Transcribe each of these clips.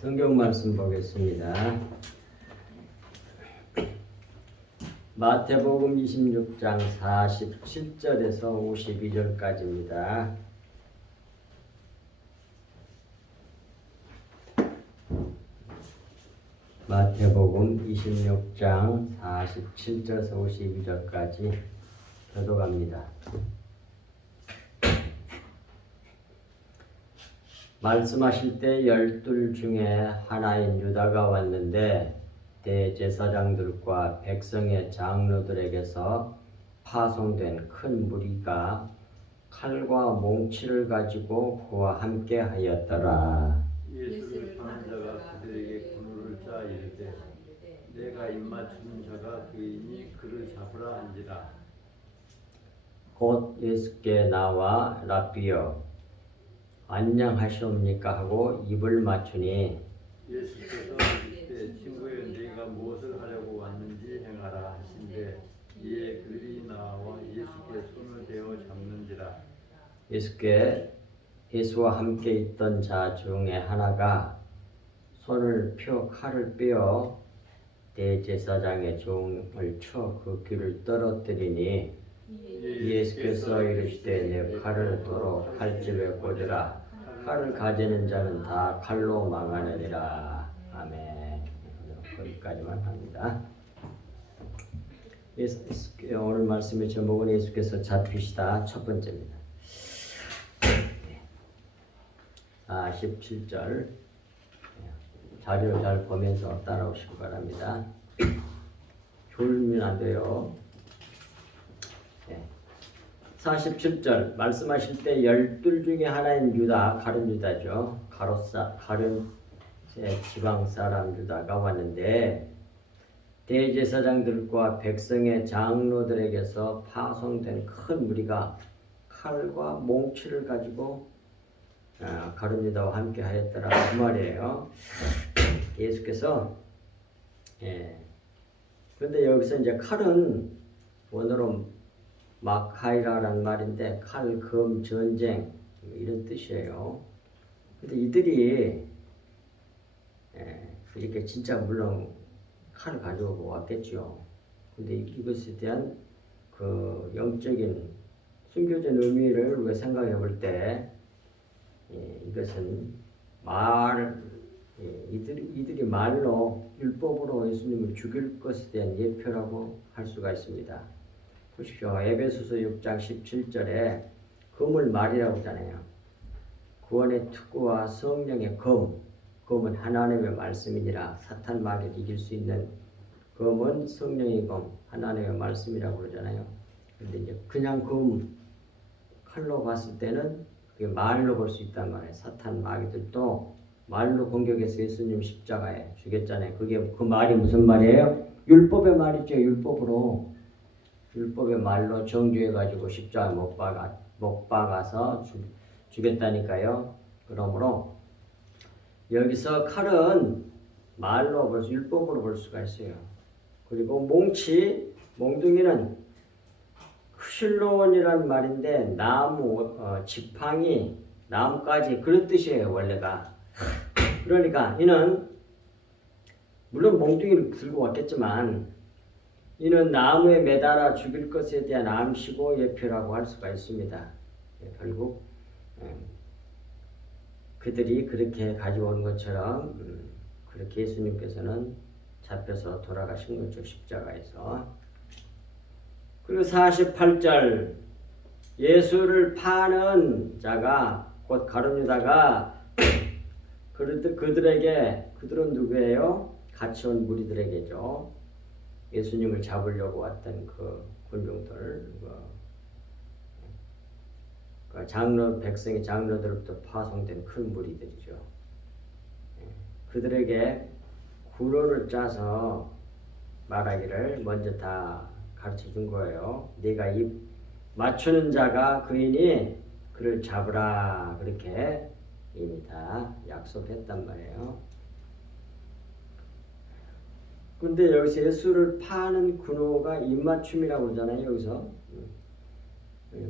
성경 말씀 보겠습니다. 마태복음 26장 47절에서 52절까지입니다. 마태복음 26장 47절에서 52절까지 교독합니다. 말씀하실 때 12 중에 하나인 유다가 왔는데 대제사장들과 백성의 장로들에게서 파송된 큰 무리가 칼과 몽치를 가지고 그와 함께 하였더라. 예수를 파는 자가 그들에게 군우를 짜 이르되 내가 입맞춘 자가 그이니 그를 잡으라 한지라. 곧 예수께 나와 랍비여 안녕하시옵니까 하고 입을 맞추니 예수께서 이르시되 친구여 네가 무엇을 하려고 왔는지 행하라 하신대 이에 그들이 나와 예수께 손을 대어 잡는지라. 예수께 예수와 함께 있던 자 중에 하나가 손을 펴 칼을 빼어 대제사장의 종을 쳐 그 귀를 떨어뜨리니 예수께서 이르시되 내 칼을 도로 칼집에 꽂으라. 칼을 가지는 자는 다 칼로 망하느니라. 아멘. 거기까지만 합니다. 오늘 말씀의 제목은 예수께서 잡히시다 첫 번째입니다. 17절 자료 잘 보면서 따라오시기 바랍니다. 졸면 안 돼요. 47절 말씀하실 때 12 중에 하나인 유다, 가룟 유다죠. 가룟의 지방 사람 유다가 왔는데 대제사장들과 백성의 장로들에게서 파송된 큰 무리가 칼과 몽치를 가지고 가룟 유다와 함께 하였더라 그 말이에요. 예수께서 그런데 여기서 이제 칼은 원어로 마카이라라는 말인데 칼, 검, 전쟁 이런 뜻이에요. 근데 이들이 이렇게 진짜 물론 칼을 가지고 왔겠죠. 근데 이것에 대한 그 영적인 숨겨진 의미를 우리가 생각해 볼 때 이것은 이들이 말로 율법으로 예수님을 죽일 것에 대한 예표라고 할 수가 있습니다. 보십시오. 에베소서 6장 17절에 검을 말이라고 하잖아요. 구원의 투구와 성령의 검은 하나님의 말씀이니라. 사탄 마귀를 이길 수 있는 검은 성령의 검, 하나님의 말씀이라고 그러잖아요. 근데 이제 그냥 칼로 봤을 때는 그게 말로 볼 수 있단 말이에요. 사탄 마귀들도 말로 공격해서 예수님 십자가에 죽였잖아요. 그 말이 무슨 말이에요? 율법의 말이죠. 율법의 말로 정죄해가지고 십자가에 못 박아서 죽였다니까요. 그러므로 여기서 칼은 말로 율법으로 볼 수가 있어요. 그리고 몽둥이는 실로원이라는 말인데 지팡이, 나뭇가지 그런 뜻이에요. 원래가. 그러니까 이는 물론 몽둥이를 들고 왔겠지만 이는 나무에 매달아 죽일 것에 대한 암시고 예표라고 할 수가 있습니다. 결국 그들이 그렇게 가져온 것처럼 그렇게 예수님께서는 잡혀서 돌아가신 거죠. 십자가에서. 그리고 48절 예수를 파는 자가 곧 가룟 유다가 그들은 누구예요? 같이 온 무리들에게죠. 예수님을 잡으려고 왔던 그 군중들, 백성의 장로들부터 파송된 큰 무리들이죠. 그들에게 구로를 짜서 말하기를 먼저 다 가르쳐 준 거예요. 네가 입 맞추는 자가 그이니 그를 잡으라. 그렇게 이미 다 약속했단 말이에요. 근데 여기서 예수를 파는 군호가 입맞춤이라고 그러잖아요. 여기서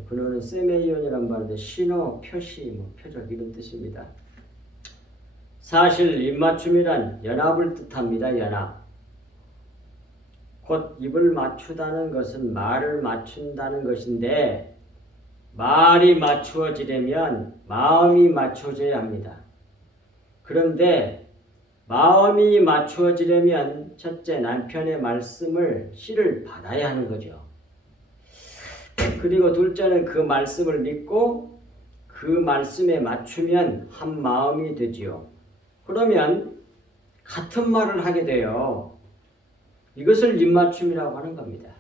군호는 세메이온이란 말인데 신호, 표시, 표적 이런 뜻입니다. 사실 입맞춤이란 연합을 뜻합니다. 연합. 곧 입을 맞추다는 것은 말을 맞춘다는 것인데 말이 맞추어지려면 마음이 맞춰져야 합니다. 그런데 마음이 맞추어지려면 첫째 남편의 말씀을 씨를 받아야 하는 거죠. 그리고 둘째는 그 말씀을 믿고 그 말씀에 맞추면 한 마음이 되지요. 그러면 같은 말을 하게 돼요. 이것을 입맞춤이라고 하는 겁니다.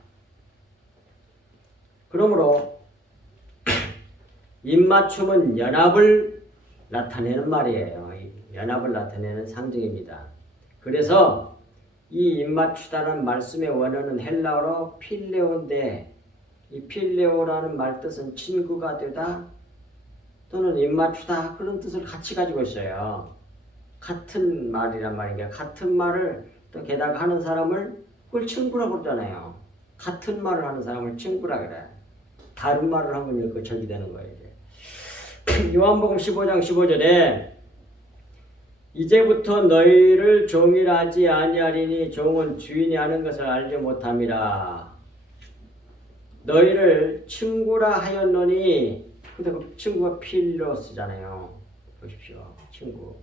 그러므로 입맞춤은 연합을 나타내는 말이에요. 연합을 나타내는 상징입니다. 그래서 이 입맞추다는 말씀의 원어는 헬라어로 필레오인데 이 필레오라는 말 뜻은 친구가 되다 또는 입맞추다 그런 뜻을 같이 가지고 있어요. 같은 말이란 말이니까 같은 말을 또 게다가 하는 사람을 그걸 친구라고 그러잖아요. 같은 말을 하는 사람을 친구라 그래. 다른 말을 하면 그 적이 되는 거예요. 이제. 요한복음 15장 15절에 이제부터 너희를 종이라 하지 아니하리니 종은 주인이 하는 것을 알지 못함이라. 너희를 친구라 하였노니 근데 그 친구가 필로스잖아요. 보십시오. 친구.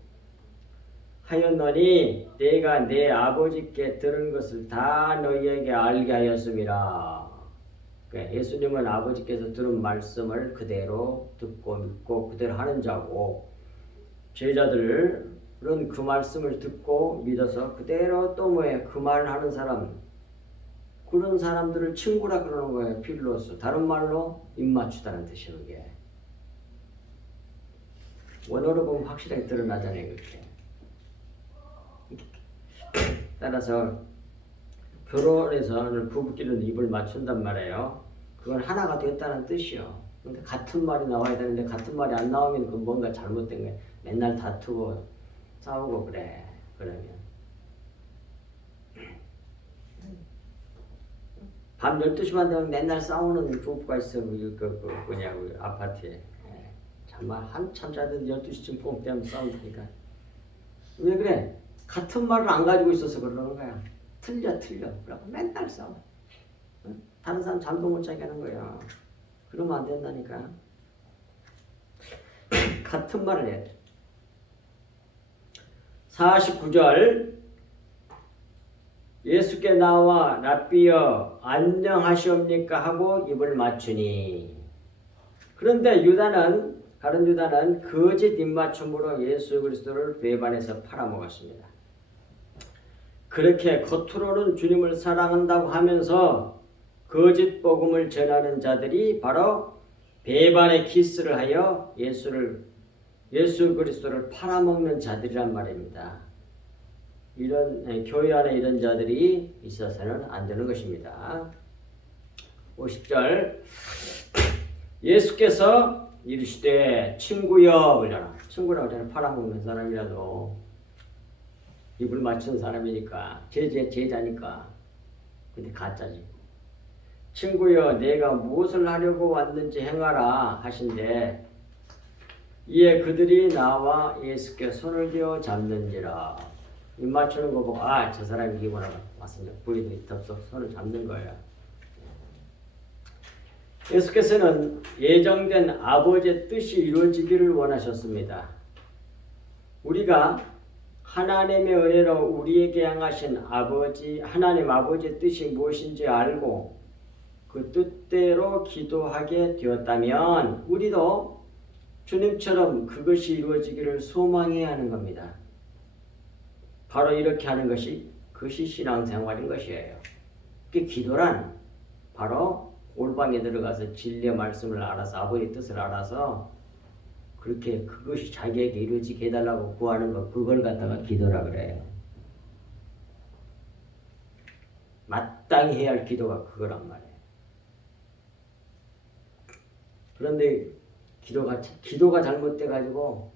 하였노니 내가 내 아버지께 들은 것을 다 너희에게 알게 하였음이라. 예수님은 아버지께서 들은 말씀을 그대로 듣고 믿고 그대로 하는 자고 제자들은 그 말씀을 듣고 믿어서 그대로 또 뭐에 그 말을 하는 사람 그런 사람들을 친구라 그러는 거예요. 필로스. 다른 말로 입맞추다는 뜻이는 게. 원어로 보면 확실하게 드러나잖아요. 그렇게. 따라서 결혼에서는 부부끼리는 입을 맞춘단 말이에요. 그건 하나가 됐다는 뜻이요. 근데 같은 말이 나와야 되는데 같은 말이 안 나오면 그 뭔가 잘못된 거야. 맨날 다투고 싸우고 그래. 그러면 밤 12시만 되면 맨날 싸우는 부부가 있어. 뭐냐고 아파트에. 정말 한참 자도 12시쯤 뽕 때문에 싸운다니까. 왜 그래? 같은 말을 안 가지고 있어서 그러는 거야. 틀려. 그러고 맨날 싸워. 응? 다른 사람 잠도 못 자게 하는 거야. 그러면 안 된다니까. 같은 말을 해야 돼. 49절 예수께 나와 랍비여 안녕하시옵니까 하고 입을 맞추니. 그런데 다른 유다는 거짓 입맞춤으로 예수 그리스도를 배반해서 팔아먹었습니다. 그렇게 겉으로는 주님을 사랑한다고 하면서 거짓 복음을 전하는 자들이 바로 배반의 키스를 하여 예수 그리스도를 팔아먹는 자들이란 말입니다. 이런 교회 안에 이런 자들이 있어서는 안 되는 것입니다. 50절 예수께서 이르시되 친구여 그러잖아. 친구라고 하잖아. 팔아먹는 사람이라도 입을 맞춘 사람이니까 제자니까. 근데 가짜지. 친구여 내가 무엇을 하려고 왔는지 행하라 하신대. 이에 그들이 나와 예수께 손을 쥐어 잡는지라. 입 맞추는 거 보고 저 사람이 이거나 왔습니다. 우리도 덥석 손을 잡는 거예요. 예수께서는 예정된 아버지의 뜻이 이루어지기를 원하셨습니다. 우리가 하나님의 은혜로 우리에게 향하신 하나님 아버지의 뜻이 무엇인지 알고 그 뜻대로 기도하게 되었다면 우리도 주님처럼 그것이 이루어지기를 소망해야 하는 겁니다. 바로 이렇게 하는 것이 신앙생활인 것이에요. 그 기도란 바로 올방에 들어가서 진리의 말씀을 알아서 아버지의 뜻을 알아서 그렇게 그것이 자기에게 이루어지게 해달라고 구하는 것, 그걸 갖다가 기도라 그래요. 마땅히 해야 할 기도가 그거란 말이에요. 그런데 기도가 잘못돼가지고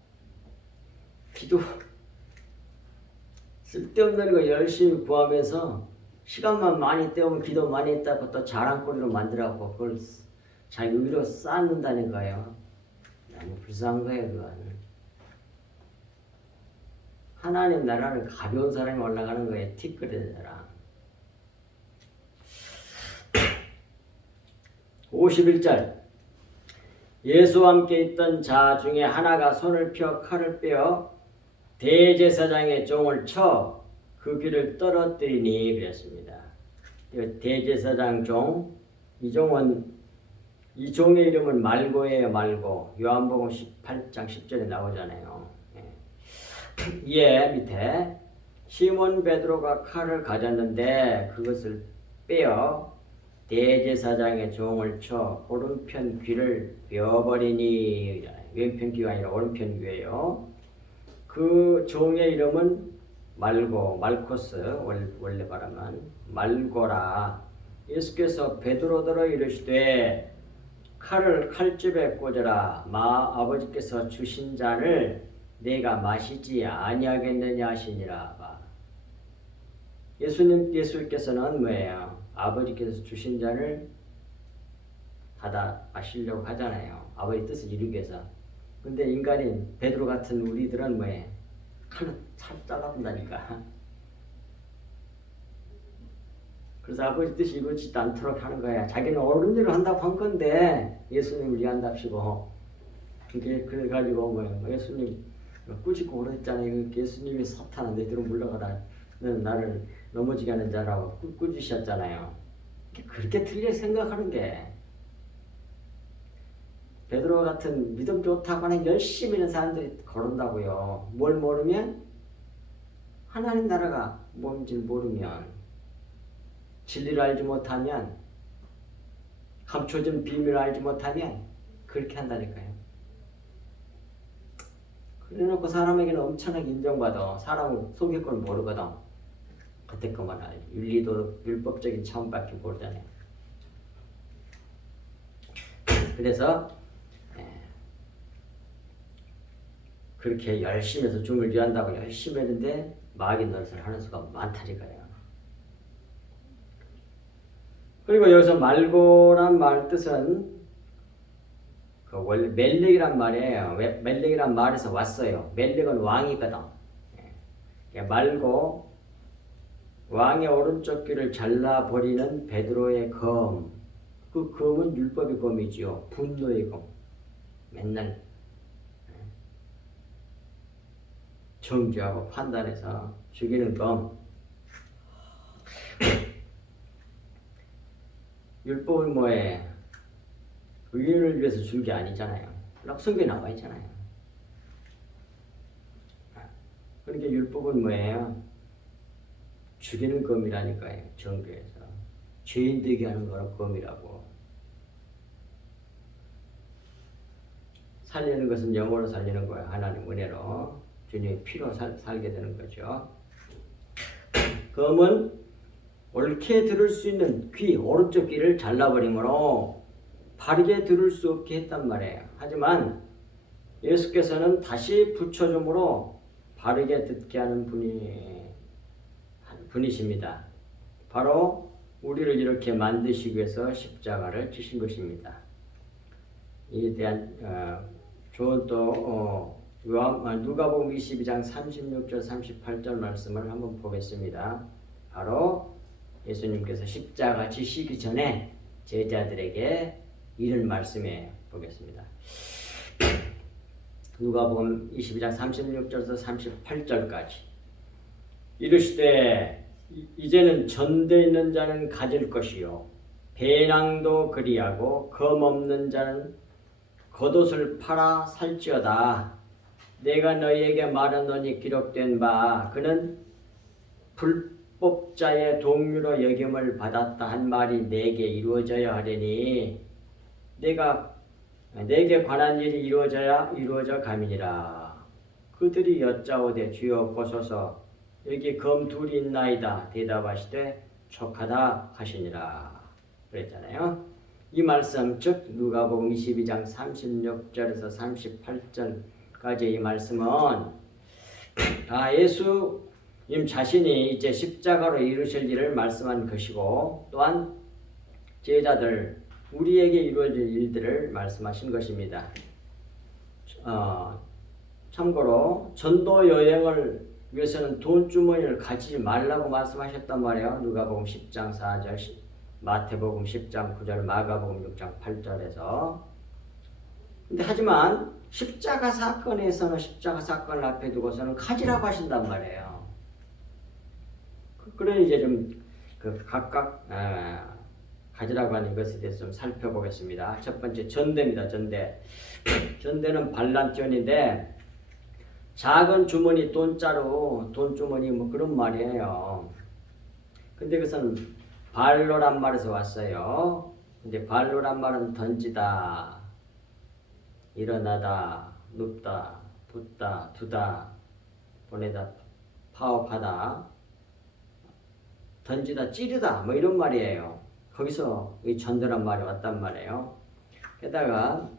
쓸데없는 거 열심히 구하면서 시간만 많이 때우면 기도 많이 했다고 또 자랑거리로 만들어갖고 그걸 자기 위로 쌓는다는 거예요. 너무 불쌍한 거예요, 그건. 하나님 나라는 가벼운 사람이 올라가는 거예요. 티끌의 사람. 51절 예수와 함께 있던 자 중에 하나가 손을 펴 칼을 빼어 대제사장의 종을 쳐 그 귀를 떨어뜨리니 그랬습니다. 대제사장 종, 이 종은 이 종의 이름은 말고예요. 말고. 요한복음 18장 10절에 나오잖아요. 이에 밑에 시몬 베드로가 칼을 가졌는데 그것을 빼어 대제사장의 종을 쳐 오른편 귀를 베어버리니. 왼편 귀가 아니라 오른편 귀예요. 그 종의 이름은 말고, 말코스, 원래 말하면 말고라. 예수께서 베드로더러 이르시되 칼을 칼집에 꽂으라. 아버지께서 주신 잔을 내가 마시지 아니하겠느냐 하시니라. 예수께서는 뭐예요? 아버지께서 주신 잔을 받아 마시려고 하잖아요. 아버지 뜻을 이루기 위해서. 근데 인간인 베드로 같은 우리들은 뭐예요? 칼로 잘라본다니까. 그래서 아버지 뜻이 이루어지지 않도록 하는 거야. 자기는 옳은 일을 한다고 한 건데 예수님을 위한답시고. 그래가지고 뭐예요? 예수님 꾸짖고 그랬잖아요. 예수님이 사탄아 내 뒤로 물러가라. 너는 나를 넘어지게 하는 자라고 꾸짖으셨잖아요. 그렇게 틀려 생각하는 게 베드로 같은 믿음 좋다고 하는 열심히 있는 사람들이 그런다고요. 뭘 모르면 하나님 나라가 뭔지 모르면 진리를 알지 못하면 감춰진 비밀을 알지 못하면 그렇게 한다니까요. 그래놓고 사람에게는 엄청나게 인정받아. 사람은 속일 걸 모르거든. 겉에 것만 알지. 윤리도 율법적인 차원밖에 모르잖아요. 그래서 그렇게 열심히 해서 주님을 위한다고 열심히 했는데 마귀 노릇을 하는 수가 많다니까요. 그리고 여기서 말고란 말 뜻은 원래 멜렉이란 말이에요. 멜렉이란 말에서 왔어요. 멜렉은 왕이거든. 말고 왕의 오른쪽 귀를 잘라버리는 베드로의 검. 그 검은 율법의 검이지요. 분노의 검. 맨날 정죄하고 판단해서 죽이는 검. 율법은 뭐예요? 의인을 위해서 준 게 아니잖아요. 성경에 나와 있잖아요. 그러니까 율법은 뭐예요? 죽이는 검이라니까요. 정죄해서 죄인 되게 하는 거는 검이라고. 살리는 것은 영으로 살리는 거예요. 하나님 은혜로 주님의 피로 살게 되는 거죠. 검은 옳게 들을 수 있는 귀, 오른쪽 귀를 잘라버리므로 바르게 들을 수 없게 했단 말이에요. 하지만 예수께서는 다시 붙여줌으로 바르게 듣게 하는 분이십니다. 바로 우리를 이렇게 만드시기 위해서 십자가를 지신 것입니다. 이에 대한 좋은 또 누가복음 22장 36절 38절 말씀을 한번 보겠습니다. 바로 예수님께서 십자가 지시기 전에 제자들에게 이런 말씀에 보겠습니다. 누가복음 22장 36절에서 38절까지 이르시되 이제는 전대 있는 자는 가질 것이요 배낭도 그리하고 검 없는 자는 겉옷을 팔아 살지어다. 내가 너희에게 말하노니 기록된 바 그는 불법자의 동류로 여김을 받았다 한 말이 내게 이루어져야 하려니 내게 관한 일이 이루어져 가미니라. 그들이 여짜오되 주여 보소서 여기 검 둘이 있나이다. 대답하시되 족하다 하시니라. 그랬잖아요. 이 말씀 즉 누가복음 22장 36절에서 38절까지 이 말씀은 예수님 자신이 이제 십자가로 이루실 일을 말씀한 것이고 또한 제자들 우리에게 이루어질 일들을 말씀하신 것입니다. 참고로 전도 여행을 위해서는 돈주머니를 가지지 말라고 말씀하셨단 말이에요. 누가복음 10장 4절, 마태복음 10장 9절, 마가복음 6장 8절에서. 근데 하지만 십자가 사건에서는 십자가 사건을 앞에 두고서는 가지라고 하신단 말이에요. 그런 이제 좀 그 각각 가지라고 하는 것에 대해서 좀 살펴보겠습니다. 첫 번째 전대입니다. 전대. 전대는 발란티온인데 작은 주머니 돈자루, 돈주머니 뭐 그런 말이에요. 근데 그것은 발로란 말에서 왔어요. 근데 발로란 말은 던지다, 일어나다, 눕다, 붙다, 두다, 보내다, 파업하다, 던지다, 찌르다 뭐 이런 말이에요. 거기서 이 전도란 말이 왔단 말이에요. 게다가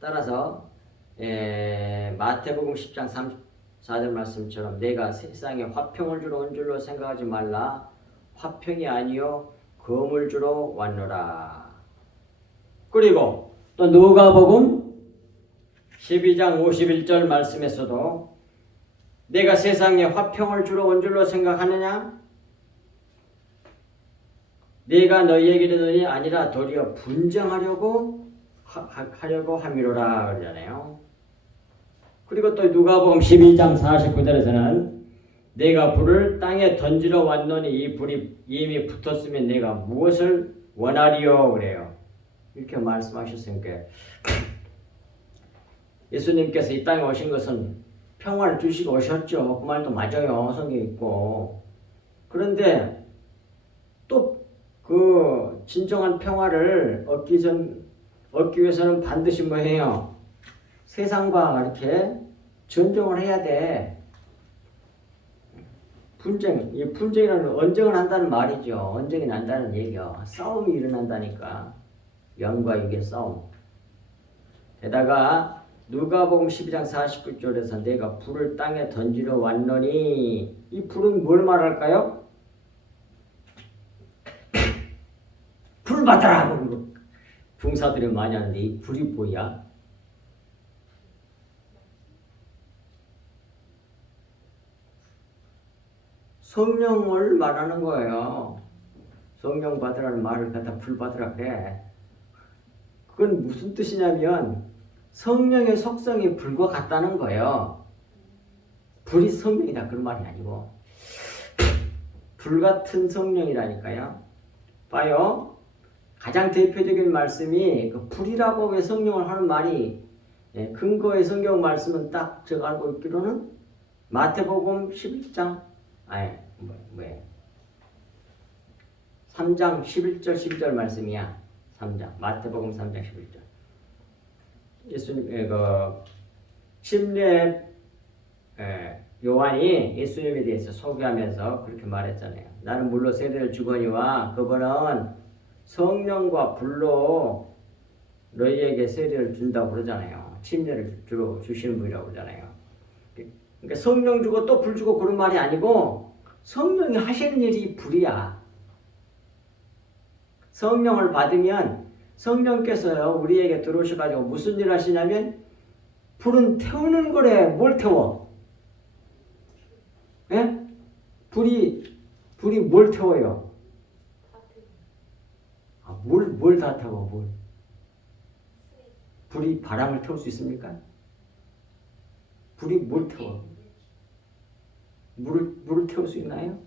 따라서 마태복음 10장 34절 말씀처럼 내가 세상에 화평을 주러 온 줄로 생각하지 말라. 화평이 아니요 검을 주러 왔노라. 그리고 또 누가복음 12장 51절 말씀에서도 내가 세상에 화평을 주러 온 줄로 생각하느냐? 내가 너희에게 이르노니 아니라 도리어 분쟁하려고 하려고 함이로라 그러잖아요. 그리고 또 누가복음 12장 49절에서는 내가 불을 땅에 던지러 왔노니 이 불이 이미 붙었으면 내가 무엇을 원하리요 그래요. 이렇게 말씀하셨으니까 예수님께서 이 땅에 오신 것은 평화를 주시고 오셨죠. 그 말도 맞아요. 성경에 있고. 그런데 또 그 진정한 평화를 얻기 위해서는 반드시 뭐 해요? 세상과 이렇게 전쟁을 해야 돼. 이 분쟁이라는 언쟁을 한다는 말이죠. 언쟁이 난다는 얘기요. 싸움이 일어난다니까. 영과 육의 싸움. 게다가 누가복음 12장 49절에서 내가 불을 땅에 던지러 왔노니 이 불은 뭘 말할까요? 불 받아라! 중사들이 많이 하는데 이 불이 뭐야? 성령을 말하는 거예요. 성령 받으라는 말을 갖다 불 받으라 그래. 그건 무슨 뜻이냐면 성령의 속성이 불과 같다는 거예요. 불이 성령이다 그런 말이 아니고 불 같은 성령이라니까요. 봐요. 가장 대표적인 말씀이 그 불이라고 왜 성령을 하는 말이 근거의 성경 말씀은 딱 제가 알고 있기로는 마태복음 11장 3장 11절 12절 말씀이야. 3장 마태복음 3장 11절. 예수님 침례 요한이 예수님에 대해서 소개하면서 그렇게 말했잖아요. 나는 물로 세례를 주거니와 그분은 성령과 불로 너희에게 세례를 준다고 그러잖아요. 침례를 주로 주시는 분이라고 그러잖아요. 그러니까 성령 주고 또 불 주고 그런 말이 아니고 성령이 하시는 일이 불이야. 성령을 받으면 성령께서요 우리에게 들어오셔가지고 무슨 일 하시냐면 불은 태우는 거래. 뭘 태워? 예? 불이 뭘 태워요? 뭘 다 태워? 뭘? 불이 바람을 태울 수 있습니까? 불이 뭘 태워? 물을 태울 수 있나요?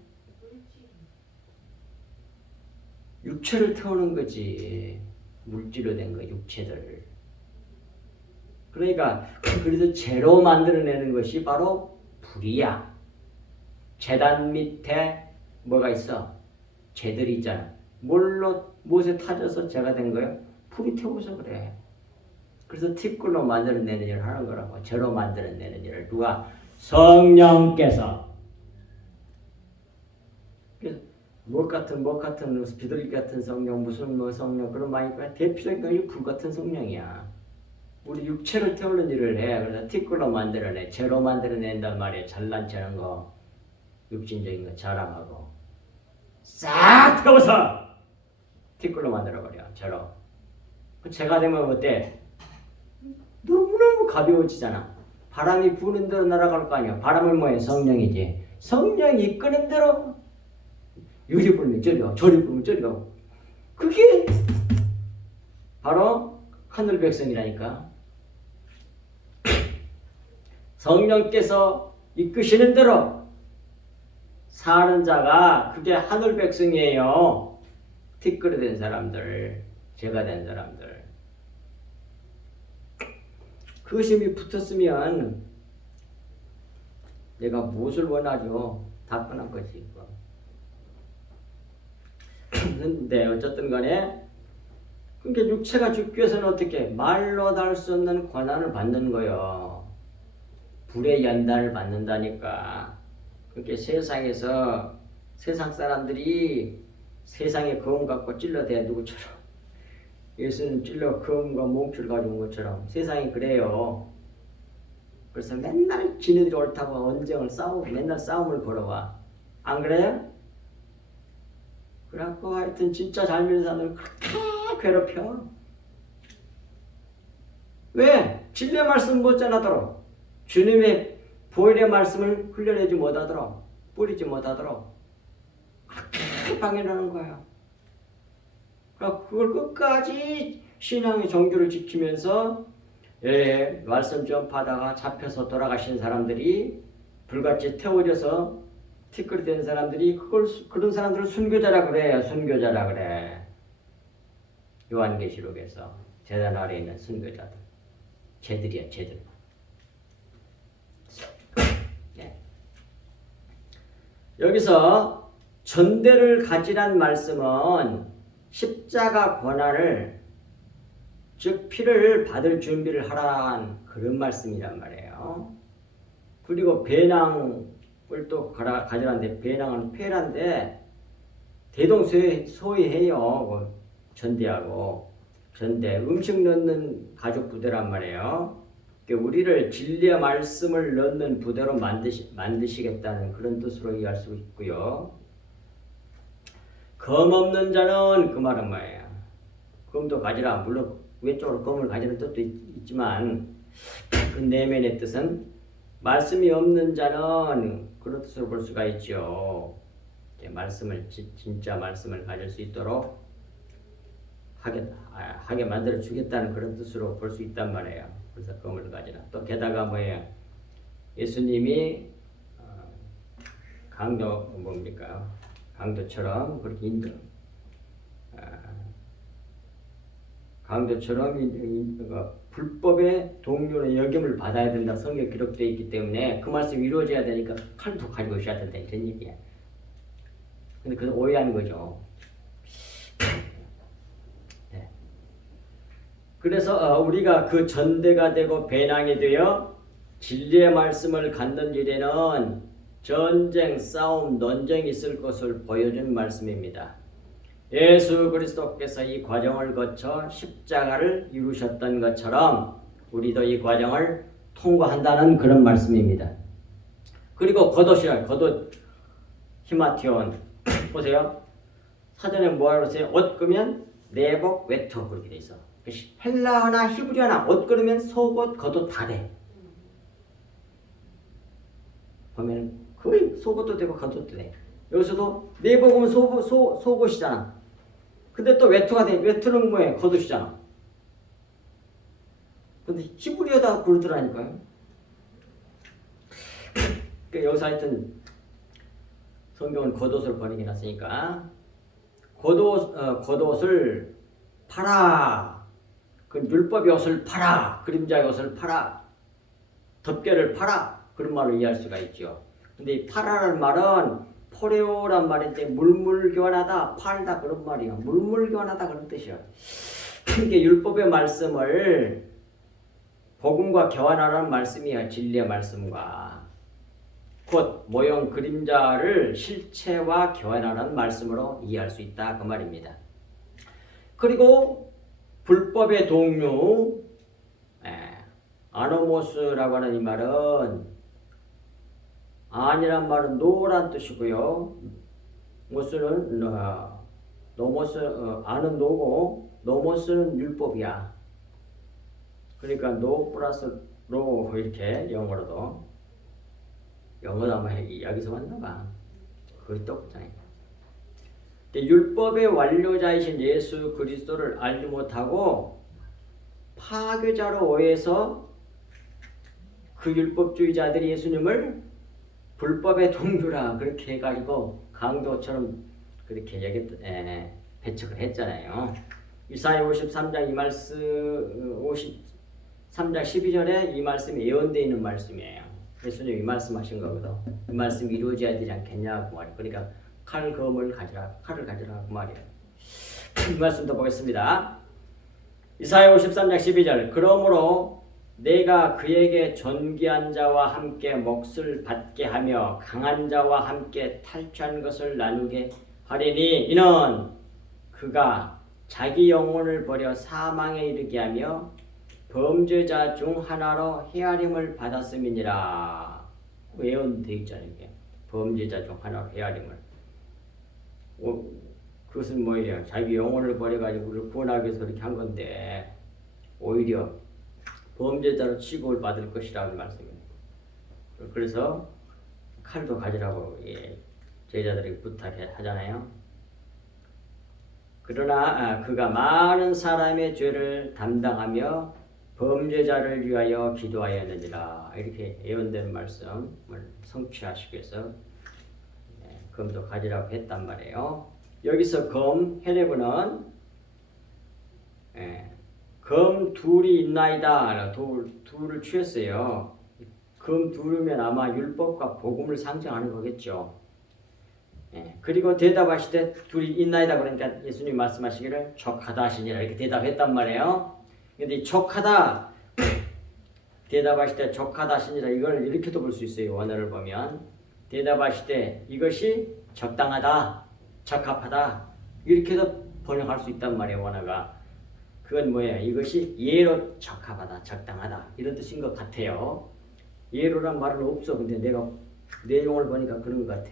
육체를 태우는 거지. 물질로 된 거, 육체들. 그러니까 그래서 재로 만들어내는 것이 바로 불이야. 재단 밑에 뭐가 있어? 재들이 있잖아. 무엇에 타져서 재가 된 거예요? 불이 태워서 그래. 그래서 티끌로 만들어내는 일을 하는 거라고. 재로 만들어내는 일을 누가? 성령께서. 그래서 뭐 같은 비둘기 같은 성령 무슨 성령 그런 말이 대표적인 건 불 같은 성령이야. 우리 육체를 태우는 일을 해. 그래서 티끌로 만들어내. 재로 만들어낸단 말이야. 잘난 체는 거. 육신적인 거 자랑하고. 싹 태워서 티끌로 만들어버려. 재로. 그 재가 되면 어때? 너무너무 가벼워지잖아. 바람이 부는 대로 날아갈 거 아니야. 바람은 뭐예요? 성령이지. 성령이 이끄는 대로 이리 불면 저리, 저리 불면 저리 가고. 그게 바로 하늘 백성이라니까. 성령께서 이끄시는 대로 사는 자가 그게 하늘 백성이에요. 티끌이 된 사람들, 죄가 된 사람들. 그 심이 붙었으면 내가 무엇을 원하죠? 다 끝난 거지. 근데 어쨌든 간에 그러니까 육체가 죽기 위해서는 어떻게 말로 닿을 수 없는 고난을 받는 거요. 불의 연단을 받는다니까. 그렇게 세상에서 세상 사람들이 세상의 검 갖고 찔러대야 누구처럼 예수는 찔러 검과 몽추를 가져온 것처럼 세상이 그래요. 그래서 맨날 지네들이 옳다고 언쟁을 싸우고 맨날 싸움을 걸어와. 안 그래요? 그래갖고 하여튼 진짜 잘 믿는 사람들은 그렇게 괴롭혀. 왜? 진리의 말씀 못 전하도록 주님의 보혈의 말씀을 흘려내지 못하도록 뿌리지 못하도록 그렇게 방해하는 거예요. 그걸 끝까지 신앙의 정규를 지키면서 말씀 전파하다가 잡혀서 돌아가신 사람들이 불같이 태워져서 티끌이 된 사람들이 그런 사람들을 순교자라 그래요. 순교자라 그래. 요한계시록에서 제단 아래에 있는 순교자들. 쟤들이야, 쟤들. 네. 여기서 전대를 가지란 말씀은 십자가 고난을 즉 피를 받을 준비를 하라는 그런 말씀이란 말이에요. 그리고 배낭을 또 가져라는데 배낭은 폐란데 대동소이해요. 전대하고 전대 음식 넣는 가죽 부대란 말이에요. 우리를 진리의 말씀을 넣는 부대로 만드시겠다는 그런 뜻으로 이해할 수 있고요. 검 없는 자는 그 말은 뭐예요? 검도 가지라. 물론 왼쪽으로 검을 가지는 뜻도 있지만 그 내면의 뜻은 말씀이 없는 자는 그런 뜻으로 볼 수가 있죠. 진짜 말씀을 가질 수 있도록 하게 만들어 주겠다는 그런 뜻으로 볼 수 있단 말이에요. 그래서 검을 가지라. 또 게다가 뭐예요? 예수님이 강도처럼 그렇게 강도처럼 불법의 동료의 여김을 받아야 된다. 성경에 기록되어 있기 때문에 그 말씀이 이루어져야 되니까 칼도 가지고 오셔야 된다. 이런 얘기야. 근데 그건 오해하는 거죠. 네. 그래서 우리가 그 전대가 되고 배낭이 되어 진리의 말씀을 갖는 일에는 전쟁, 싸움, 논쟁이 있을 것을 보여준 말씀입니다. 예수 그리스도께서 이 과정을 거쳐 십자가를 이루셨던 것처럼 우리도 이 과정을 통과한다는 그런 말씀입니다. 그리고 겉옷이라 겉옷 히마티온 보세요. 사전에 뭐라고 했어요? 옷 끄면 내복, 외투 그렇게 돼 있어. 헬라어나 히브리어나 옷 끄면 속옷, 겉옷 다 돼. 보면 거의 속옷도 되고 겉옷도 돼. 여기서도 내복은 속옷이잖아. 근데 또 외투가 돼. 외투는 뭐예요? 겉옷이잖아. 근데 히브리어다 그러더라니까요. 그러니까 여기서 하여튼 성경은 겉옷을 버리게 놨으니까 겉옷을 팔아. 그 율법의 옷을 팔아. 그림자의 옷을 팔아. 덮개를 팔아. 그런 말로 이해할 수가 있죠. 근데 이 팔아라는 말은 포레오란 말인데 물물교환하다, 팔다 그런 말이야. 물물교환하다 그런 뜻이야. 그러니까 율법의 말씀을 복음과 교환하라는 말씀이야. 진리의 말씀과 곧 모형 그림자를 실체와 교환하라는 말씀으로 이해할 수 있다 그 말입니다. 그리고 불법의 동료 아노모스라고 하는 이 말은 아니란 말은 노란 뜻이고요. 모스는 노모스 아는 노고 노모스는 율법이야. 그러니까 노 플러스 이렇게 영어로도 영어도 아마 여기서 왔나 봐. 거의 똑같잖아요. 율법의 완료자이신 예수 그리스도를 알지 못하고 파괴자로 오해해서 그 율법주의자들이 예수님을 불법의 동료라 그렇게 해가지고 강도처럼 그렇게 배척을 했잖아요. 이사야 53장 이 말씀 53장 12절에 이 말씀이 예언되어 있는 말씀이에요. 예수님이 말씀하신 거거든. 이 말씀이 이루어져야 되지 않겠냐고 말이에요. 그러니까 칼을 가지라 그 말이에요. 이 말씀도 보겠습니다. 이사야 53장 12절 그러므로 내가 그에게 존귀한 자와 함께 몫을 받게 하며 강한 자와 함께 탈취한 것을 나누게 하리니 이는 그가 자기 영혼을 버려 사망에 이르게 하며 범죄자 중 하나로 헤아림을 받았음이니라. 예언되어 있잖아요. 이게. 범죄자 중 하나로 헤아림을. 그것은 뭐예요? 자기 영혼을 버려가지고 우리를 구원하기 위해서 그렇게 한 건데 오히려 범죄자로 취급을 받을 것이라는 말씀입니다. 그래서 칼도 가지라고 제자들에게 부탁하잖아요. 그러나 그가 많은 사람의 죄를 담당하며 범죄자를 위하여 기도하였느니라. 이렇게 예언되는 말씀을 성취하시기 위해서 검도 가지라고 했단 말이에요. 여기서 검, 헤레브는 검 둘이 있나이다. 둘을 취했어요. 검 둘이면 아마 율법과 복음을 상징하는 거겠죠. 그리고 대답하시되 둘이 있나이다 그러니까 예수님 말씀하시기를 족하다 하시니라 이렇게 대답했단 말이에요. 근데 족하다 대답하시되 족하다 하시니라 이걸 이렇게도 볼 수 있어요. 원어를 보면 대답하시되 이것이 적당하다, 적합하다 이렇게도 번역할 수 있단 말이에요. 원어가 그건 뭐예요? 이것이 예로 적합하다, 적당하다 이런 뜻인 것 같아요. 예로란 말은 없어. 근데 내가 내용을 보니까 그런 것 같아.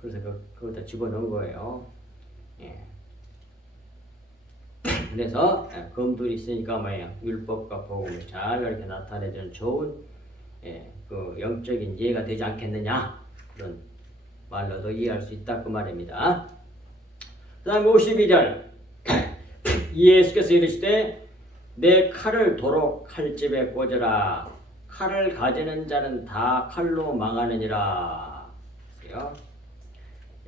그래서 그거다 집어넣은 거예요. 그래서 검둘이 있으니까 뭐예요? 율법과 복음을 잘 이렇게 나타내주는 좋은 그 영적인 이해가 되지 않겠느냐 그런 말로도 이해할 수 있다 그 말입니다. 그 다음에 52절 예수께서 이르시되 내 칼을 도로 칼집에 꽂으라 칼을 가지는 자는 다 칼로 망하느니라.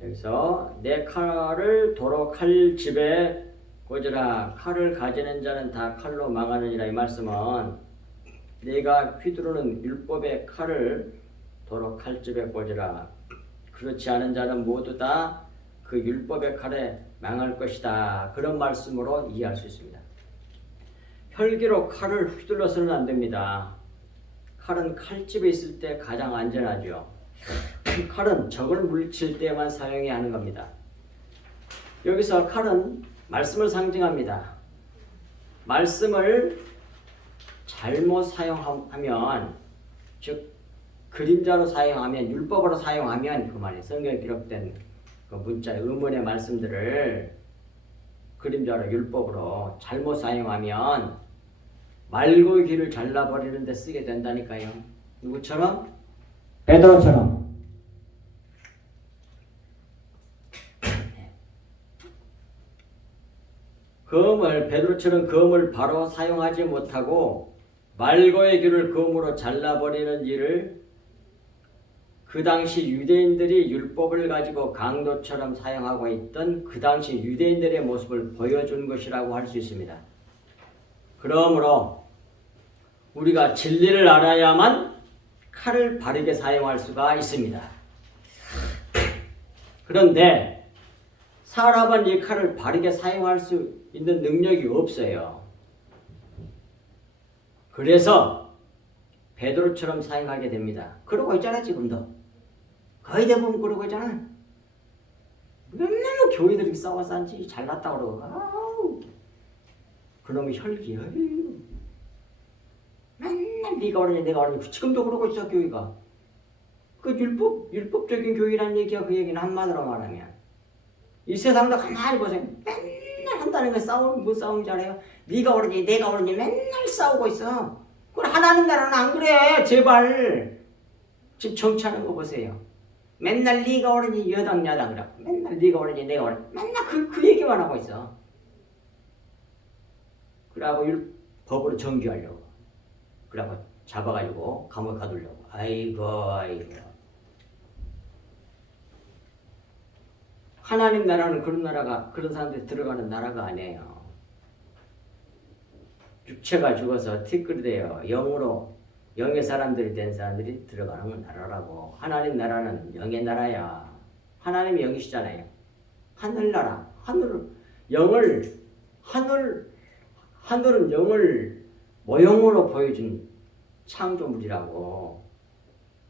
여기서 내 칼을 도로 칼집에 꽂으라 칼을 가지는 자는 다 칼로 망하느니라. 이 말씀은 내가 휘두르는 율법의 칼을 도로 칼집에 꽂으라 그렇지 않은 자는 모두 다 그 율법의 칼에 망할 것이다. 그런 말씀으로 이해할 수 있습니다. 혈기로 칼을 휘둘러서는 안 됩니다. 칼은 칼집에 있을 때 가장 안전하죠. 칼은 적을 물리칠 때만 사용해야 하는 겁니다. 여기서 칼은 말씀을 상징합니다. 말씀을 잘못 사용하면 즉 그림자로 사용하면 율법으로 사용하면 그 말이에요. 성경에 기록된 그 문자 의문의 말씀들을 그림자로 율법으로 잘못 사용하면 말고의 길을 잘라버리는 데 쓰게 된다니까요. 누구처럼? 베드로처럼. 베드로처럼 검을 바로 사용하지 못하고 말고의 길을 검으로 잘라버리는 일을 그 당시 유대인들이 율법을 가지고 강도처럼 사용하고 있던 그 당시 유대인들의 모습을 보여준 것이라고 할 수 있습니다. 그러므로 우리가 진리를 알아야만 칼을 바르게 사용할 수가 있습니다. 그런데 사람은 이 칼을 바르게 사용할 수 있는 능력이 없어요. 그래서 베드로처럼 사용하게 됩니다. 그러고 있잖아 지금도. 거의 대부분 그러고 있잖아. 맨날 교회들이 싸워서 한지 잘났다 그러고 아우 그놈의 혈기 맨날 네가 오르니 내가 오르니 지금도 그러고 있어 교회가. 그 율법적인 교회라는 얘기야. 그 얘기는 한마디로 말하면 이 세상도 가만히 보세요. 맨날 한다는 거 싸움 뭐 싸움 잘해요. 네가 오르니 내가 오르니 맨날 싸우고 있어. 그럼 하나님 나라는 안 그래. 제발. 지금 정치하는 거 보세요. 맨날 네가 옳으니 여당 야당이라고. 맨날 네가 옳으니 내가 옳으니. 맨날 그 얘기만 하고 있어. 그러고 법으로 정규하려고. 그러고 잡아가지고 감옥에 가두려고. 아이고. 하나님 나라는 그런 나라가, 그런 사람들이 들어가는 나라가 아니에요. 육체가 죽어서 티끌되어 영으로, 영의 사람들이 된 사람들이 들어가는 나라라고. 하나님 나라는 영의 나라야. 하나님이 영이시잖아요. 하늘나라, 하늘은 영을 모형으로 보여준 창조물이라고.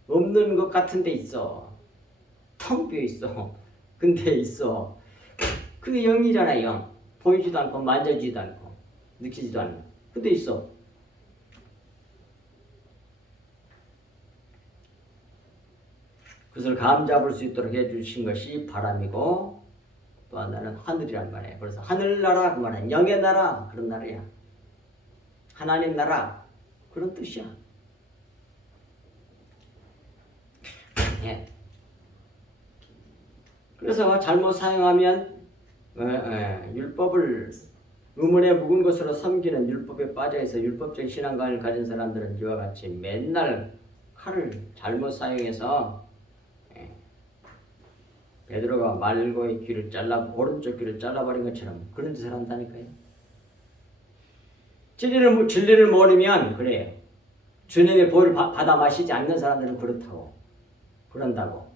없는 것 같은 데 있어. 텅 비어 있어. 근데 있어. 그게 영이잖아, 영. 보이지도 않고 만져지지도 않고 느끼지도 않고. 근데 있어. 그것을 감잡을 수 있도록 해주신 것이 바람이고 또 하나는 하늘이란 말이에요. 그래서 하늘나라 그 말은 영의 나라 그런 나라야. 하나님 나라 그런 뜻이야. 예. 그래서 잘못 사용하면 율법을 의문에 묵은 것으로 섬기는 율법에 빠져있어 율법적 신앙관을 가진 사람들은 이와 같이 맨날 칼을 잘못 사용해서 베드로가 말고의 귀를 오른쪽 귀를 잘라버린 것처럼 그런 짓을 한다니까요. 진리를 모르면 그래요. 주님의 보혈을 받아 마시지 않는 사람들은 그런다고.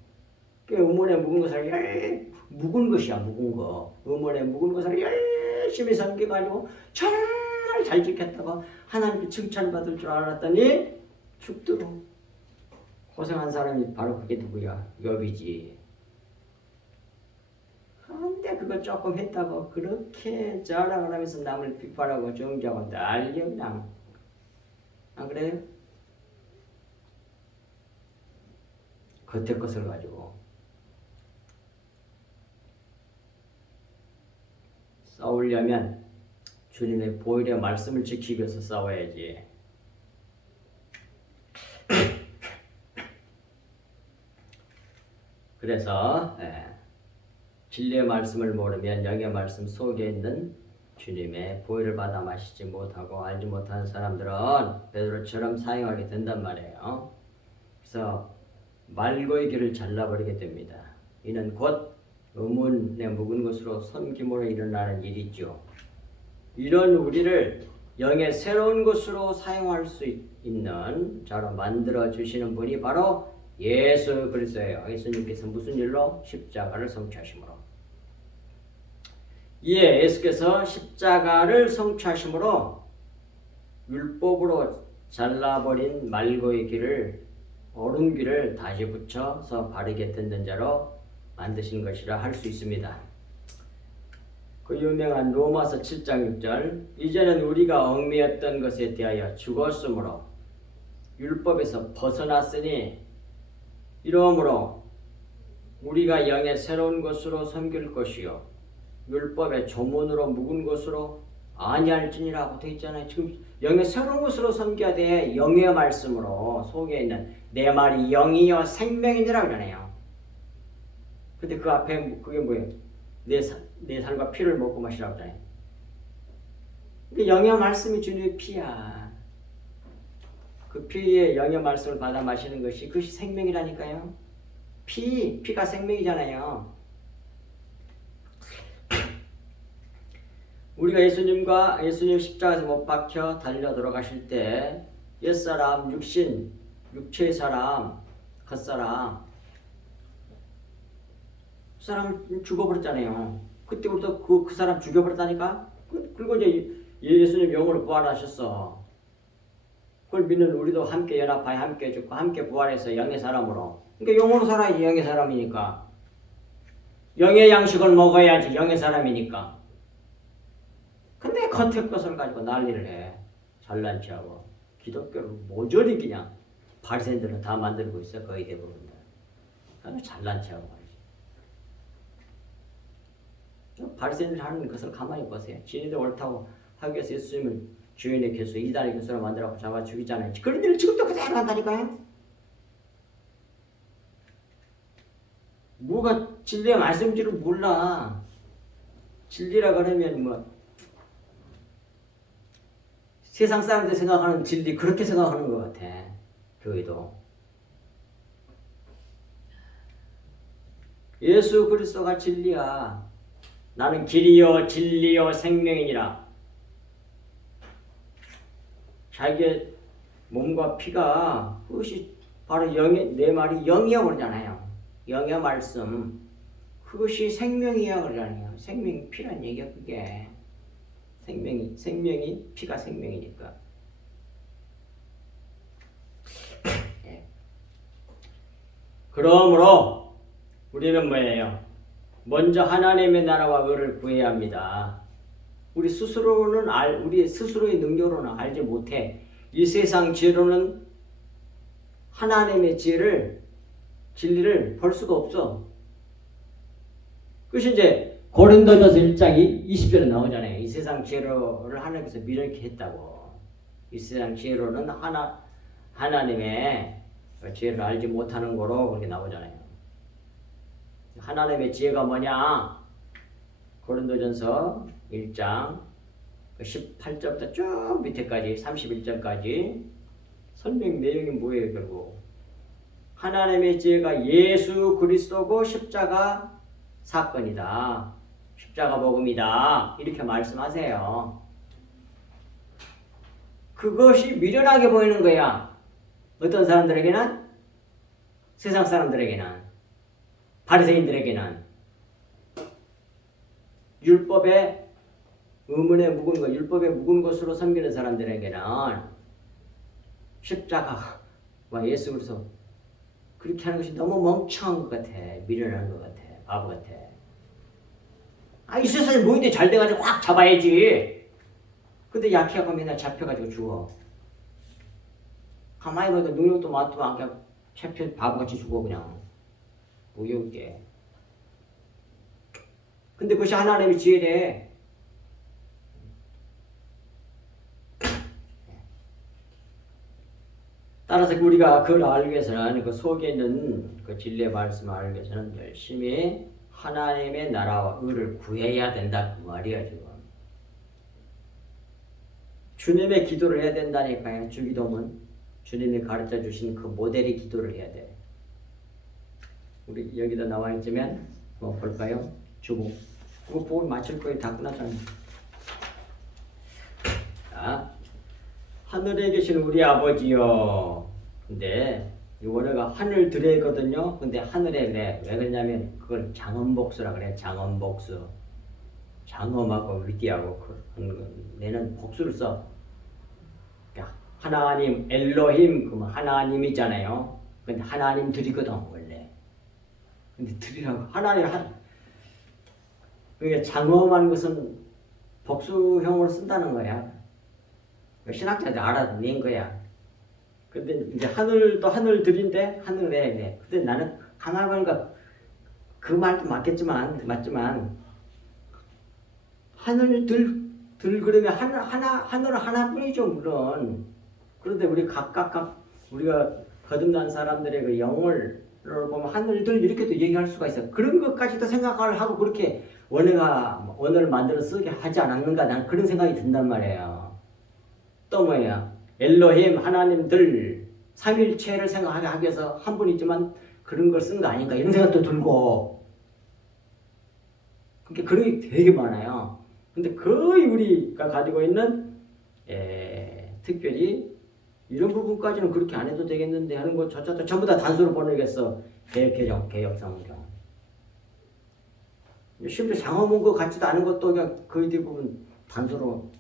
의문에 묵은 것을 묵은 것이야, 묵은 거. 의문에 묵은 것을 열심히 섬겨가지고 정말 잘 지켰다고 하나님께 칭찬받을 줄 알았더니 죽도록 고생한 사람이 바로 그게 누구야? 욥이지. 그런데 그거 조금 했다고 그렇게 자랑을 하면서 남을 비판하고 정죄하고 난리야 그냥. 안 그래요? 겉에 것을 가지고 싸우려면 주님의 보혈의 말씀을 지키기 위해서 싸워야지. 그래서 진리의 말씀을 모르면 영의 말씀 속에 있는 주님의 보혈을 받아 마시지 못하고 알지 못하는 사람들은 베드로처럼 사용하게 된단 말이에요. 그래서 말고의 길을 잘라버리게 됩니다. 이는 곧 의문에 묵은 것으로 섬김으로 일어나는 일이죠. 이런 우리를 영의 새로운 것으로 사용할 수 있는 자로 만들어 주시는 분이 바로 예수 그리스도예요. 예수님께서 무슨 일로? 십자가를 성취하심으로. 예수께서 십자가를 성취하심으로 율법으로 잘라버린 말고의 길을 옳은 길을 다시 붙여서 바르게 듣는 자로 만드신 것이라 할 수 있습니다. 그 유명한 로마서 7장 6절 이제는 우리가 얽매였던 것에 대하여 죽었으므로 율법에서 벗어났으니 이러므로 우리가 영의 새로운 것으로 섬길 것이요 율법의 조문으로 묵은 것으로 아니할지니라고 되어 있잖아요. 지금 영의 새로운 것으로 섬겨야 돼. 영의 말씀으로 속에 있는 내 말이 영이요 생명이니라 그러네요. 근데 그 앞에 그게 뭐예요? 내 살과 피를 먹고 마시라고 하잖아요. 영의 말씀이 주님의 피야. 그 피의 영의 말씀을 받아 마시는 것이 그것이 생명이라니까요. 피가 생명이잖아요. 우리가 예수님 십자가에서 못 박혀 달려 돌아가실 때 옛사람, 육체의 사람, 겉사람 그 사람 죽어버렸잖아요. 그때 우리도 그 사람 죽여버렸다니까. 그리고 이제 예수님 영으로 부활하셨어. 그걸 믿는 우리도 함께 연합하여 함께 죽고 함께 부활해서 영의 사람으로. 그러니까 영으로 살아야지. 영의 사람이니까. 영의 양식을 먹어야지. 영의 사람이니까. 근데 겉의 것을 가지고 난리를 해. 잘난 체하고. 기독교를 모조리 그냥 바리새인들은 다 만들고 있어. 거의 대부분. 잘난 체하고 말이지. 바리새인들 하는 것을 가만히 보세요. 지네들 옳다고 하기 위해서 예수님을 주인의 교수, 이단의 교수를 만들어서 잡아 죽이잖아요. 그런 일을 지금도 그대로 한다니까요. 뭐가 진리의 말씀인지를 몰라. 진리라 그러면 뭐 세상 사람들 생각하는 진리 그렇게 생각하는 것 같아. 교회도. 예수 그리스도가 진리야. 나는 길이요 진리요 생명이니라. 자기의 몸과 피가 그것이 바로 영의, 내 말이 영이야 그러잖아요. 영의 말씀. 그것이 생명이야 그러잖아요. 생명이 피란 얘기야 그게. 생명이 피가 생명이니까. 예. 그러므로 우리는 뭐예요? 먼저 하나님의 나라와 의를 구해야 합니다. 우리 스스로는 우리 스스로의 능력으로는 알지 못해. 이 세상 지혜로는 하나님의 진리를 볼 수가 없어. 그것이 이제 고린도전서 1장 20절에 나오잖아요. 이 세상 지혜로를 하나님께서 미련케 했다고. 이 세상 지혜로는 하나님의 지혜를 알지 못하는 거로 그렇게 나오잖아요. 하나님의 지혜가 뭐냐? 고린도전서 1장 18절부터 쭉 밑에까지 31절까지 설명 내용이 뭐예요 결국? 하나님의 지혜가 예수 그리스도고 십자가 사건이다. 십자가 복음이다. 이렇게 말씀하세요. 그것이 미련하게 보이는 거야. 어떤 사람들에게는, 세상 사람들에게는, 바리새인들에게는, 율법의 의문에 묵은 것, 율법에 묵은 것으로 섬기는 사람들에게는 십자가와 예수 그리스도 그렇게 하는 것이 너무 멍청한 것 같아. 미련한 것 같아. 바보 같아. 이 세상에 뭐인데 잘 돼가지고 확 잡아야지. 근데 약해갖고 맨날 잡혀가지고 죽어. 가만히 보니까 능력도 많지도 않게 잡혀 바보같이 죽어 그냥. 뭐야 그게. 근데 그것이 하나님의 지혜래. 따라서 우리가 그걸 알기 위해서는 그 속에 있는 그 진리의 말씀을 알기 위해서는 열심히 하나님의 나라와 의를 구해야 된다 그 말이야 지금. 주님의 기도를 해야 된다니까요. 주기도문 주님이 가르쳐 주신 그 모델의 기도를 해야 돼. 우리 여기다 나와 있지만 뭐 볼까요? 주보. 그거 보고 맞출 거예요. 다 끝났잖아요. 자, 하늘에 계신 우리 아버지요. 근데 이 원어가 하늘들에거든요. 근데 하늘에 왜 그러냐면 그걸 장엄복수라 그래. 장엄복수. 장엄하고 위대하고 내는 복수를 써. 그러니까 하나님 엘로힘 그러면 하나님이잖아요. 근데 하나님들이거든 원래. 근데 들이라고 하나님 그러니까 장엄한 것은 복수형으로 쓴다는 거야. 신학자들 알아낸 거야. 근데 이제 하늘도 하늘들인데 하늘에 근데 나는 가만히 보니까 그 말도 맞지만 하늘들 그러면 하늘은 하나뿐이죠 물론. 그런데 우리 각각 우리가 거듭난 사람들의 그 영을 보면 하늘들 이렇게도 얘기할 수가 있어. 그런 것까지도 생각을 하고 그렇게 원어를 만들어 쓰게 하지 않았는가 난 그런 생각이 든단 말이에요. 또 뭐야? 엘로힘 하나님들 삼일체를 생각하게 하기 위해서 한 분이지만 그런 걸 쓴 거 아닌가 이런 생각도 들고. 그러니까 그런 게 되게 많아요. 근데 거의 우리가 가지고 있는 특별히 이런 부분까지는 그렇게 안 해도 되겠는데 하는 거 저것도 전부 다 단서로 보내겠어. 개혁성경. 심지어 장어문 거 같지도 않은 것도 그냥 거의 대부분 단서로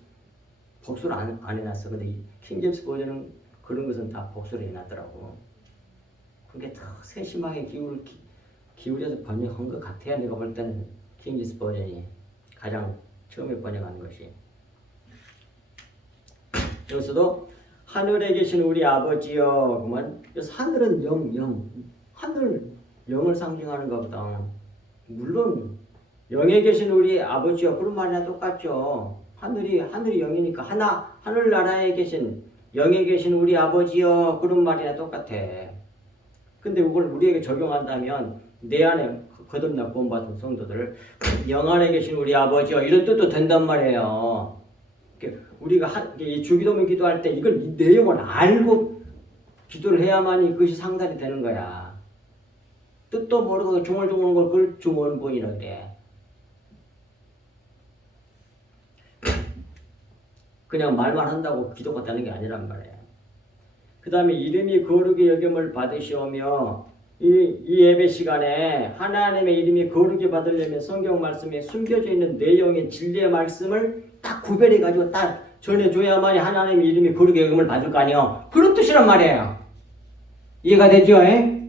복수를 안 해놨어. 근데 킹제임스 버전은 그런 것은 다 복수를 해놨더라고. 그게 더 세심하게 기울여서 번역한 것 같아요. 내가 볼 때는 킹제임스 버전이 가장 처음에 번역한 것이. 여기서도 하늘에 계신 우리 아버지여 그러면 그래서 하늘은 하늘 영을 상징하는가 보다. 물론 영에 계신 우리 아버지여 그런 말이나 똑같죠. 하늘이 영이니까 하늘나라에 계신 영에 계신 우리 아버지여 그런 말이나 똑같아. 근데 그걸 우리에게 적용한다면 내 안에 거듭나 구원받은 성도들 영 안에 계신 우리 아버지여 이런 뜻도 된단 말이에요. 우리가 이 주기도문 기도할 때 이걸 이 내용을 알고 기도를 해야만 이것이 상달이 되는 거야. 뜻도 모르고 중얼중얼 걸 그걸 중얼본이라 그래. 그냥 말만 한다고 기도가 되는 게 아니란 말이에요. 그 다음에 이름이 거룩히 여김을 받으시오며 이 예배 시간에 하나님의 이름이 거룩히 받으려면 성경 말씀에 숨겨져 있는 내용의 진리의 말씀을 딱 구별해 가지고 딱 전해줘야만이 하나님의 이름이 거룩히 여김을 받을 거 아니에요. 그런 뜻이란 말이에요. 이해가 되죠? 에?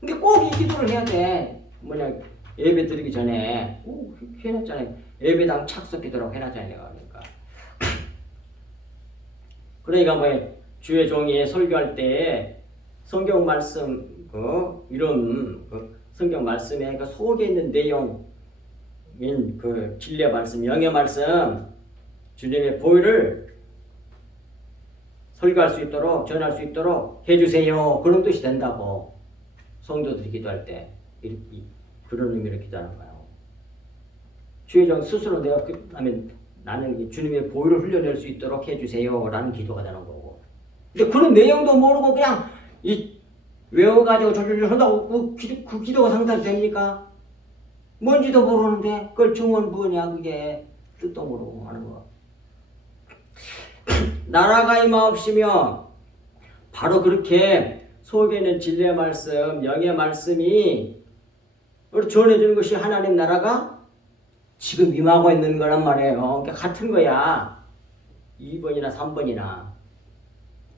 근데 꼭 이 기도를 해야 돼. 뭐냐 예배 드리기 전에 꼭 해놨잖아요. 예배당 착석 기도라고 해놨잖아요. 그러니까. 그러니까 뭐 주의 종이 설교할 때 성경 말씀 이런 성경 말씀에 그 속에 있는 내용인 그 진리의 말씀, 영의 말씀, 주님의 보혈을 설교할 수 있도록 전할 수 있도록 해주세요. 그런 뜻이 된다고 성도들이 기도할 때 이렇게 그런 의미로 기도하는 거예요. 주의 종 스스로 내가 나는 주님의 보혈을 흘려낼 수 있도록 해주세요라는 기도가 되는 거고. 근데 그런 내용도 모르고 그냥 외워가지고 졸졸졸 한다고 그 기도가 상달이 됩니까? 뭔지도 모르는데 그걸 중언부언이야. 그게 뜻도 모르고 하는 거. 나라가 임하옵시며 바로 그렇게 속에 있는 진리의 말씀, 영의 말씀이 전해주는 것이 하나님 나라가 지금 임하고 있는 거란 말이에요. 그러니까 같은 거야. 2번이나 3번이나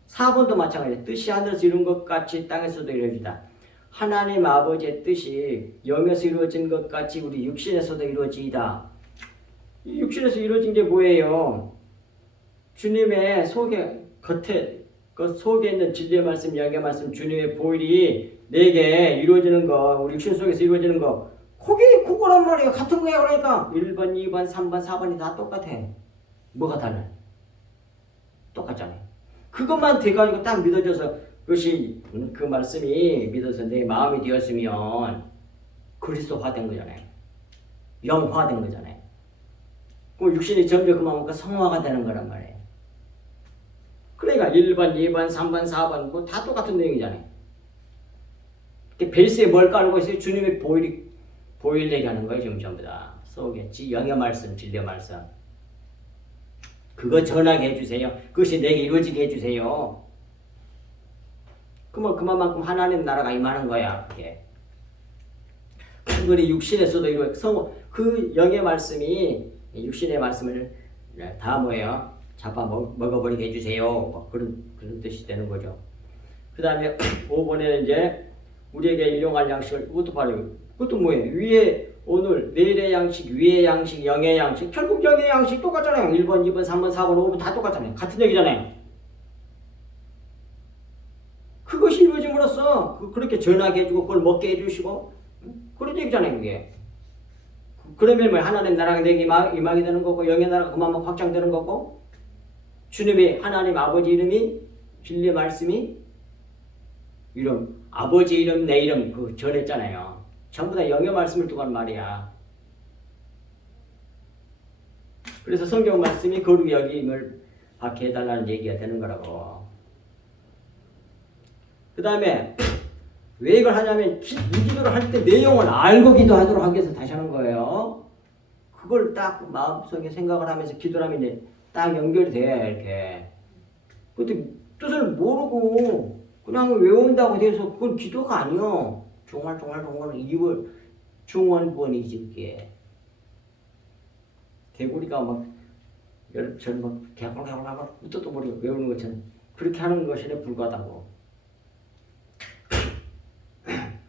4번도 마찬가지야. 뜻이 하늘에서 이룬 것 같이 땅에서도 이루어지다. 하나님 아버지의 뜻이 영에서 이루어진 것 같이 우리 육신에서도 이루어지이다. 이 육신에서 이루어진 게 뭐예요? 주님의 겉에 그 속에 있는 진리의 말씀, 영의 말씀, 주님의 보혈이 내게 이루어지는 거, 우리 육신 속에서 이루어지는 거, 그거란 말이에요. 같은 거야. 그러니까 1번, 2번, 3번, 4번이 다 똑같아. 뭐가 달라요? 똑같잖아요. 그것만 돼가지고 딱 믿어져서 그것이 그 말씀이 믿어서 내 마음이 되었으면 그리스도화된 거잖아요. 영화된 거잖아요. 그 육신이 점점 그만큼 성화가 되는 거란 말이에요. 그러니까 1번, 2번, 3번, 4번 뭐 다 똑같은 내용이잖아요. 베이스에 뭘 깔고 있어요? 주님의 보혈 얘기하는 거예요. 지금 전부 다. 속에 영의 말씀, 진리의 말씀. 그거 전하게 해주세요. 그것이 내게 이루어지게 해주세요. 그러면 그만큼 하나님 나라가 임하는 거야. 그게. 그들이 육신에서도 그 영의 말씀이 육신의 말씀을 다 뭐예요? 잡아 먹어버리게 해주세요. 뭐 그런 뜻이 되는 거죠. 그 다음에 5번에는 이제 우리에게 일용할 양식을 그것도 뭐예요? 위에 오늘 내일의 양식, 위의 양식, 영의 양식. 결국 영의 양식 똑같잖아요. 1번, 2번, 3번, 4번, 5번 다 똑같잖아요. 같은 얘기잖아요. 그것이 이루어짐으로써 그렇게 전하게 해주고 그걸 먹게 해주시고 그런 얘기잖아요. 그게. 그러면 뭐 하나님 나라가 내게 임하게 되는 거고 영의 나라가 그만큼 확장되는 거고 주님의 하나님 아버지 이름이 진리의 말씀이 이름 아버지 이름 내 이름 그 전했잖아요. 전부 다 영의 말씀을 두고 한 말이야. 그래서 성경 말씀이 거룩히 여김을 받게 해달라는 얘기가 되는 거라고. 그 다음에 왜 이걸 하냐면 이 기도를 할 때 내용을 알고 기도하도록 하기 위해서 다시 하는 거예요. 그걸 딱 마음속에 생각을 하면서 기도를 하면 이제 딱 연결이 돼. 이렇게. 근데 뜻을 모르고 그냥 외운다고 돼서 그건 기도가 아니요. 종말 이걸 중원본이지 그게. 개구리가 막 개굴 뜻도 모르고 외우는 것처럼 그렇게 하는 것에 불과하다고.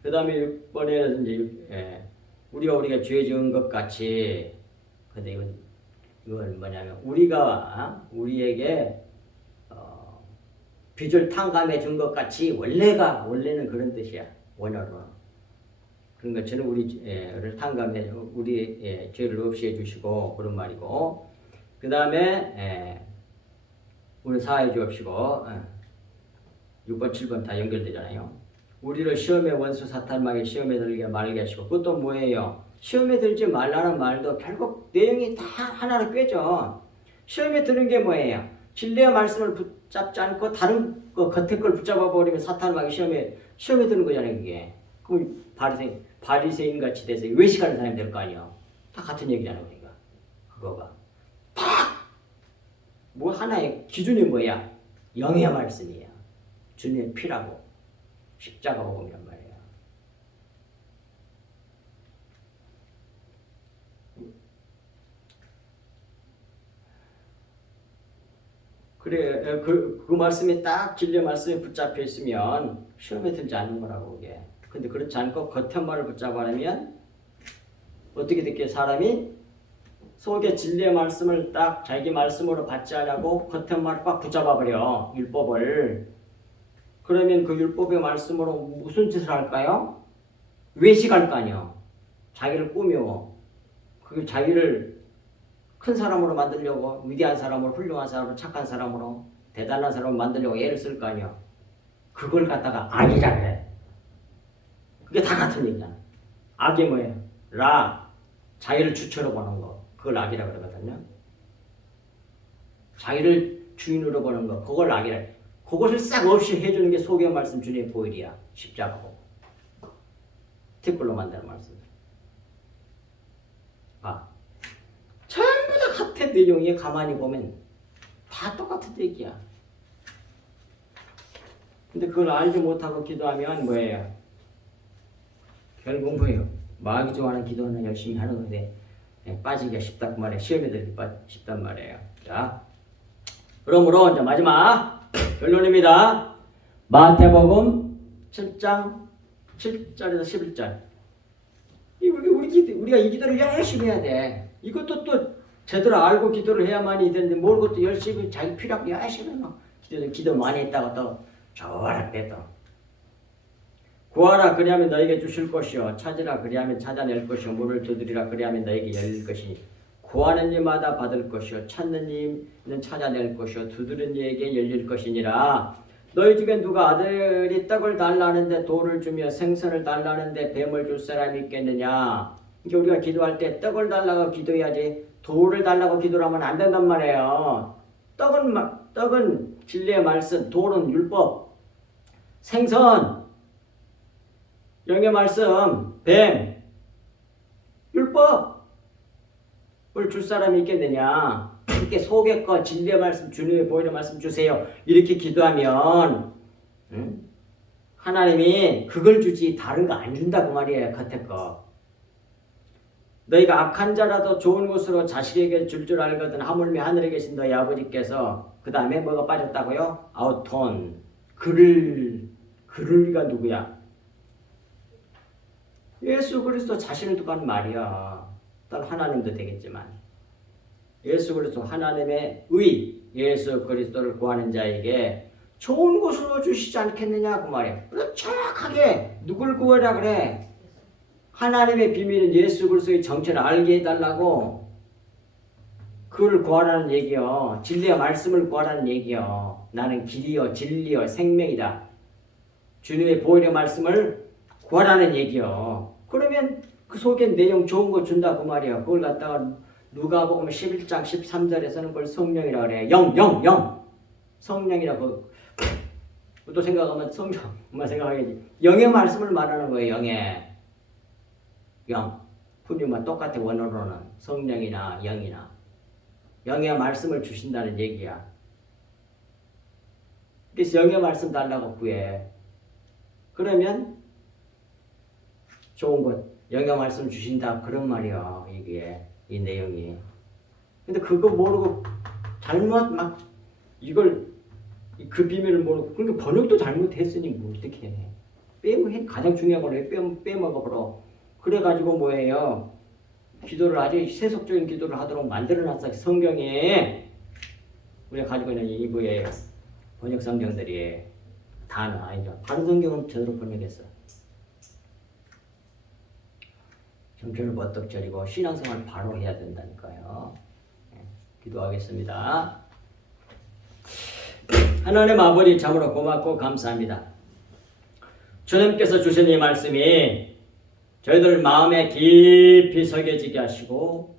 그 다음에 6번에는 이제 우리가 죄 지은 것 같이. 근데 이건 뭐냐면 우리에게 빚을 탕감해 준 것 같이 원래는 그런 뜻이야. 원어로. 그러니까 저는 우리를 탕감해 우리 죄를 없이 해주시고 그런 말이고 그 다음에 우리 사회 주옵시고 6번, 7번 다 연결되잖아요. 우리를 시험의 원수 사탄마귀 시험에 들게 말게 하시고 그것도 뭐예요? 시험에 들지 말라는 말도 결국 내용이 다 하나로 꿰죠. 시험에 드는 게 뭐예요? 진리의 말씀을 붙잡지 않고 다른 거 겉에 걸 붙잡아 버리면 사탄마귀 시험에 드는 거잖아요. 그게. 그럼 바리새인 같이 돼서 외식하는 사람이 될 거 아니에요. 다 같은 얘기잖아요. 그러니까 그거가 다 뭐 하나의 기준이 뭐야? 영의 말씀이야. 주님의 피라고 십자가 복음이란 말이야. 그래 그 말씀이 딱 진리의 말씀에 붙잡혀 있으면 시험에 들지 않는 거라고 그게. 근데 그렇지 않고 겉에 말을 붙잡아내면 어떻게 됐게 사람이 속에 진리의 말씀을 딱 자기 말씀으로 받지 않고 겉에 말을 꽉 붙잡아버려 율법을. 그러면 그 율법의 말씀으로 무슨 짓을 할까요? 외식할 거 아니야. 자기를 꾸며 그 자기를 큰 사람으로 만들려고 위대한 사람으로 훌륭한 사람으로 착한 사람으로 대단한 사람으로 만들려고 애를 쓸 거 아니야. 그걸 갖다가 악이라 그래. 그게 다 같은 얘기잖아. 악이 뭐예요? 자기를 주체로 보는 거. 그걸 악이라 그러거든요. 자기를 주인으로 보는 거. 그걸 악이라. 그것을 싹 없이 해주는 게 소경 말씀 주님의 보일이야. 십자가고. 티끌로 만드는 말씀. 전부 다 같은 내용이 가만히 보면 다 똑같은 얘기야. 근데 그걸 알지 못하고 기도하면 뭐예요? 결국 뭐예요? 마귀 좋아하는 기도는 열심히 하는 건데 빠지기가 쉽다 그 말이에요. 시험에 들기 쉽단 말이에요. 자, 그러므로 이제 마지막 결론입니다. 마태복음 7장 7절에서 11절. 우리가 이 기도를 열심히 해야 돼. 이것도 또 제대로 알고 기도를 해야만이 되는데 뭘 것도 열심히 자기 필요하고 열심히 막 기도 많이 했다가 또 좋아라 그래 또. 구하라 그리하면 너에게 주실 것이요 찾으라 그리하면 찾아낼 것이요 문을 두드리라 그리하면 너에게 열릴 것이니 구하는 이마다 받을 것이요 찾는 이는 찾아낼 것이요 두드리는 이에게 열릴 것이니라. 너희 중에 누가 아들이 떡을 달라는데 돌을 주며 생선을 달라는데 뱀을 줄 사람이 있겠느냐. 그러니까 우리가 기도할 때 떡을 달라고 기도해야지 돌을 달라고 기도를 하면 안 된단 말이에요. 떡은 진리의 말씀, 돌은 율법, 생선 영의 말씀, 뱀, 율법을 줄 사람이 있겠느냐. 이렇게 속의 거 진리의 말씀, 주님의 보이는 말씀 주세요. 이렇게 기도하면 하나님이 그걸 주지 다른 거 안 준다고 말이에요. 겉에 거. 너희가 악한 자라도 좋은 것으로 자식에게 줄 알거든 하물며 하늘에 계신 너희 아버지께서 그 다음에 뭐가 빠졌다고요? 아우톤. 그를가 누구야? 예수 그리스도 자신을 두고 하는 말이야. 딸 하나님도 되겠지만 예수 그리스도 하나님의 의 예수 그리스도를 구하는 자에게 좋은 것으로 주시지 않겠느냐 그 말이야. 그래서 정확하게 누굴 구하라 그래? 하나님의 비밀은 예수 그리스도의 정체를 알게 해달라고 그걸 구하라는 얘기요. 진리의 말씀을 구하라는 얘기요. 나는 길이요 진리요 생명이다. 주님의 보혈의 말씀을 구하라는 얘기요. 그러면 그 속에 내용 좋은 거 준다 그 말이야. 그걸 갖다가 누가복음 11장 13절에서는 그걸 성령이라 그래. 영. 성령이라고. 또 생각하면 성령만 생각하겠지. 영의 말씀을 말하는 거예요. 영의. 영. 분유만 똑같아 원어로는 성령이나 영이나. 영의 말씀을 주신다는 얘기야. 그래서 영의 말씀 달라고 구해. 그러면 좋은 것, 영의 말씀 주신다 그런 말이야. 이게 이 내용이. 근데 그거 모르고 잘못 막 이걸 그 비밀을 모르고 그러니까 번역도 잘못했으니 뭐 어떻게 해? 가장 중요한 걸 빼먹어버려. 그래가지고 뭐예요? 기도를 아주 세속적인 기도를 하도록 만들어놨어. 성경에 우리가 가지고 있는 이부의 번역 성경들이 다는 아니죠. 바른 성경은 제대로 번역했어. 정신을 버떡 차리고 신앙생활 바로 해야 된다니까요. 기도하겠습니다. 하나님 아버지 참으로 고맙고 감사합니다. 주님께서 주신 이 말씀이 저희들 마음에 깊이 새겨지게 하시고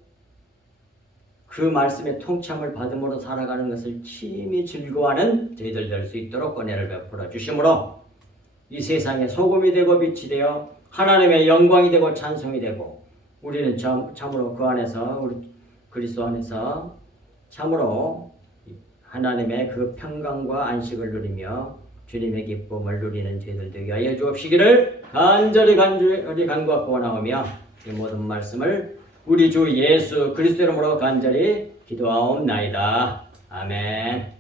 그 말씀의 통참을 받음으로 살아가는 것을 심히 즐거워하는 저희들 될 수 있도록 은혜를 베풀어 주심으로 이 세상에 소금이 되고 빛이 되어 하나님의 영광이 되고 찬송이 되고 우리는 참으로 그 안에서 우리 그리스도 안에서 참으로 하나님의 그 평강과 안식을 누리며 주님의 기쁨을 누리는 저희들 되게 하여 주옵시기를 간절히 간구하고 원하오며 이 모든 말씀을 우리 주 예수 그리스도 이름으로 간절히 기도하옵나이다. 아멘.